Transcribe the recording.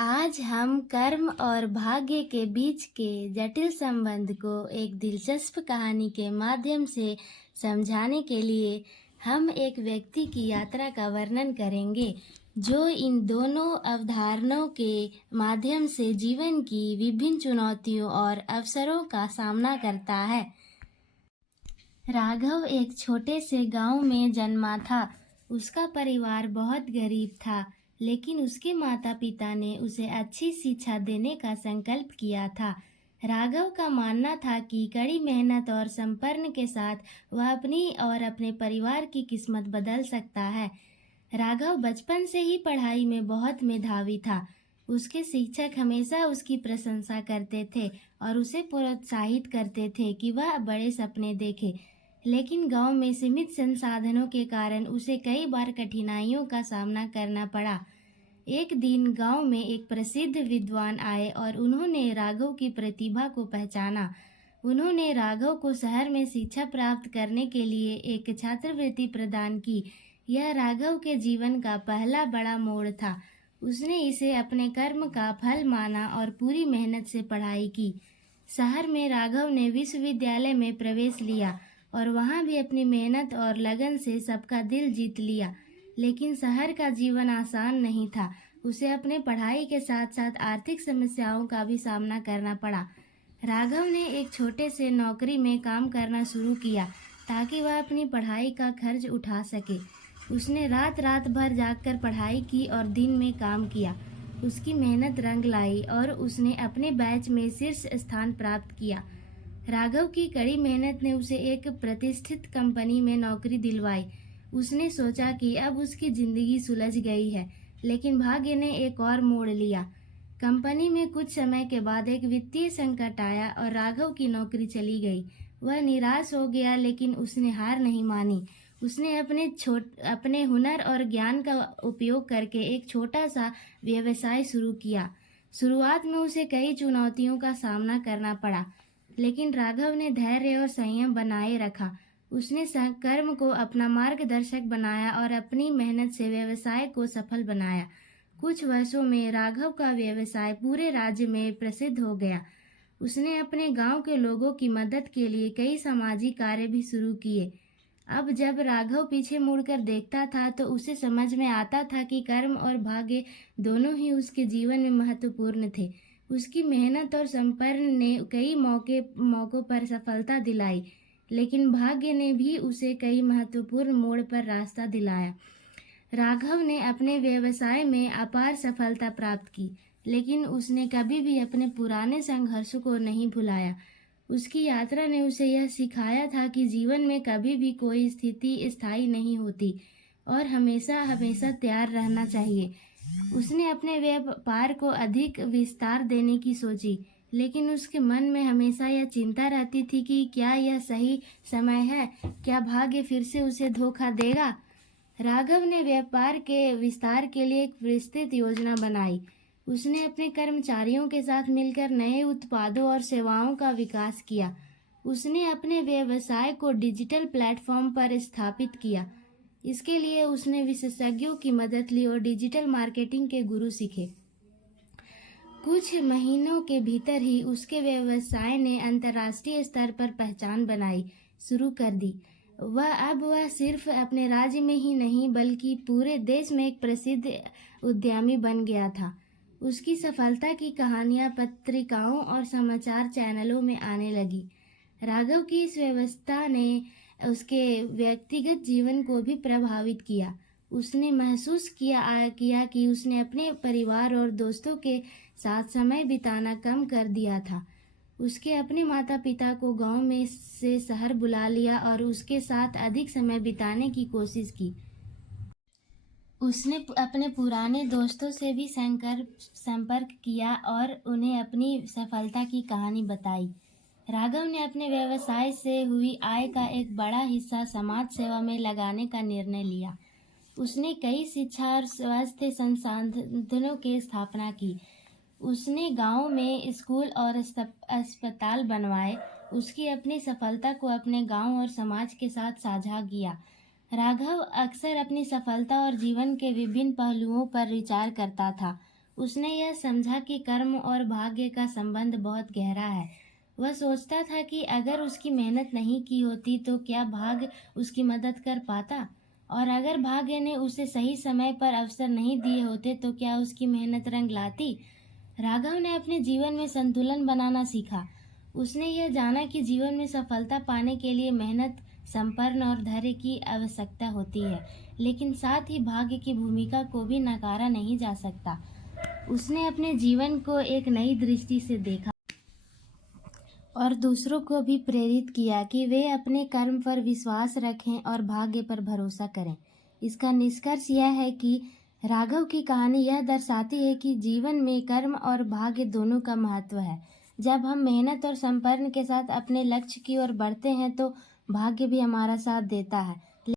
आज हम कर्म और भाग्य के बीच के जटिल संबंध को एक दिलचस्प कहानी के माध्यम से समझाने के लिए हम एक व्यक्ति की यात्रा का वर्णन करेंगे जो इन दोनों अवधारणाओं के माध्यम से जीवन की विभिन्न चुनौतियों और अवसरों का सामना करता है। राघव एक छोटे से गांव में जन्मा था। उसका परिवार बहुत गरीब था, लेकिन उसके माता पिता ने उसे अच्छी शिक्षा देने का संकल्प किया था। राघव का मानना था कि कड़ी मेहनत और संपन्न के साथ वह अपनी और अपने परिवार की किस्मत बदल सकता है। राघव बचपन से ही पढ़ाई में बहुत मेधावी था। उसके शिक्षक हमेशा उसकी प्रशंसा करते थे और उसे प्रोत्साहित करते थे कि वह बड़े सपने देखे। लेकिन गांव में सीमित संसाधनों के कारण उसे कई बार कठिनाइयों का सामना करना पड़ा। एक दिन गांव में एक प्रसिद्ध विद्वान आए और उन्होंने राघव की प्रतिभा को पहचाना। उन्होंने राघव को शहर में शिक्षा प्राप्त करने के लिए एक छात्रवृत्ति प्रदान की। यह राघव के जीवन का पहला बड़ा मोड़ था। उसने इसे अपने कर्म का फल माना और पूरी मेहनत से पढ़ाई की। शहर में राघव ने विश्वविद्यालय में प्रवेश लिया और वहाँ भी अपनी मेहनत और लगन से सबका दिल जीत लिया। लेकिन शहर का जीवन आसान नहीं था। उसे अपने पढ़ाई के साथ साथ आर्थिक समस्याओं का भी सामना करना पड़ा। राघव ने एक छोटे से नौकरी में काम करना शुरू किया ताकि वह अपनी पढ़ाई का खर्च उठा सके। उसने रात रात भर जागकर पढ़ाई की और दिन में काम किया। उसकी मेहनत रंग लाई और उसने अपने बैच में शीर्ष स्थान प्राप्त किया। राघव की कड़ी मेहनत ने उसे एक प्रतिष्ठित कंपनी में नौकरी दिलवाई। उसने सोचा कि अब उसकी जिंदगी सुलझ गई है, लेकिन भाग्य ने एक और मोड़ लिया। कंपनी में कुछ समय के बाद एक वित्तीय संकट आया और राघव की नौकरी चली गई। वह निराश हो गया, लेकिन उसने हार नहीं मानी। उसने अपने हुनर और ज्ञान का उपयोग करके एक छोटा सा व्यवसाय शुरू किया। शुरुआत में उसे कई चुनौतियों का सामना करना पड़ा, लेकिन राघव ने धैर्य और संयम बनाए रखा। उसने कर्म को अपना मार्गदर्शक बनाया और अपनी मेहनत से व्यवसाय को सफल बनाया। कुछ वर्षों में राघव का व्यवसाय पूरे राज्य में प्रसिद्ध हो गया। उसने अपने गांव के लोगों की मदद के लिए कई सामाजिक कार्य भी शुरू किए। अब जब राघव पीछे मुड़कर देखता था तो उसे समझ में आता था कि कर्म और भाग्य दोनों ही उसके जीवन में महत्वपूर्ण थे। उसकी मेहनत और संपन्न ने कई मौकों पर सफलता दिलाई, लेकिन भाग्य ने भी उसे कई महत्वपूर्ण मोड़ पर रास्ता दिलाया। राघव ने अपने व्यवसाय में अपार सफलता प्राप्त की, लेकिन उसने कभी भी अपने पुराने संघर्षों को नहीं भुलाया। उसकी यात्रा ने उसे यह सिखाया था कि जीवन में कभी भी कोई स्थिति स्थायी नहीं होती और हमेशा हमेशा तैयार रहना चाहिए। उसने अपने व्यापार को अधिक विस्तार देने की सोची, लेकिन उसके मन में हमेशा यह चिंता रहती थी कि क्या यह सही समय है, क्या भाग्य फिर से उसे धोखा देगा। राघव ने व्यापार के विस्तार के लिए एक विस्तृत योजना बनाई। उसने अपने कर्मचारियों के साथ मिलकर नए उत्पादों और सेवाओं का विकास किया। उसने अपने व्यवसाय को डिजिटल प्लेटफॉर्म पर स्थापित किया। इसके लिए उसने विशेषज्ञों की मदद ली और डिजिटल मार्केटिंग के गुरु सीखे। कुछ महीनों के भीतर ही उसके व्यवसाय ने अंतर्राष्ट्रीय स्तर पर पहचान बनाई शुरू कर दी। वह सिर्फ अपने राज्य में ही नहीं बल्कि पूरे देश में एक प्रसिद्ध उद्यमी बन गया था। उसकी सफलता की कहानियां पत्रिकाओं और समाचार चैनलों में आने लगी। राघव की इस व्यवस्था ने उसके व्यक्तिगत जीवन को भी प्रभावित किया। उसने महसूस किया कि उसने अपने परिवार और दोस्तों के साथ समय बिताना कम कर दिया था। उसके अपने माता पिता को गांव में से शहर बुला लिया और उसके साथ अधिक समय बिताने की कोशिश की। उसने अपने पुराने दोस्तों से भी संपर्क किया और उन्हें अपनी सफलता की कहानी बताई। राघव ने अपने व्यवसाय से हुई आय का एक बड़ा हिस्सा समाज सेवा में लगाने का निर्णय लिया। उसने कई शिक्षा और स्वास्थ्य संसाधनों की स्थापना की। उसने गांव में स्कूल और अस्पताल बनवाए। उसकी अपनी सफलता को अपने गांव और समाज के साथ साझा किया। राघव अक्सर अपनी सफलता और जीवन के विभिन्न पहलुओं पर विचार करता था। उसने यह समझा कि कर्म और भाग्य का संबंध बहुत गहरा है। वह सोचता था कि अगर उसकी मेहनत नहीं की होती तो क्या भाग्य उसकी मदद कर पाता, और अगर भाग्य ने उसे सही समय पर अवसर नहीं दिए होते तो क्या उसकी मेहनत रंग लाती। राघव ने अपने जीवन में संतुलन बनाना सीखा। उसने यह जाना कि जीवन में सफलता पाने के लिए मेहनत, संपन्न और धैर्य की आवश्यकता होती है, लेकिन साथ ही भाग्य की भूमिका को भी नकारा नहीं जा सकता। उसने अपने जीवन को एक नई दृष्टि से देखा और दूसरों को भी प्रेरित किया कि वे अपने कर्म पर विश्वास रखें और भाग्य पर भरोसा करें। इसका निष्कर्ष यह है कि राघव की कहानी यह दर्शाती है कि जीवन में कर्म और भाग्य दोनों का महत्व है। जब हम मेहनत और संपन्न के साथ अपने लक्ष्य की ओर बढ़ते हैं तो भाग्य भी हमारा साथ देता है।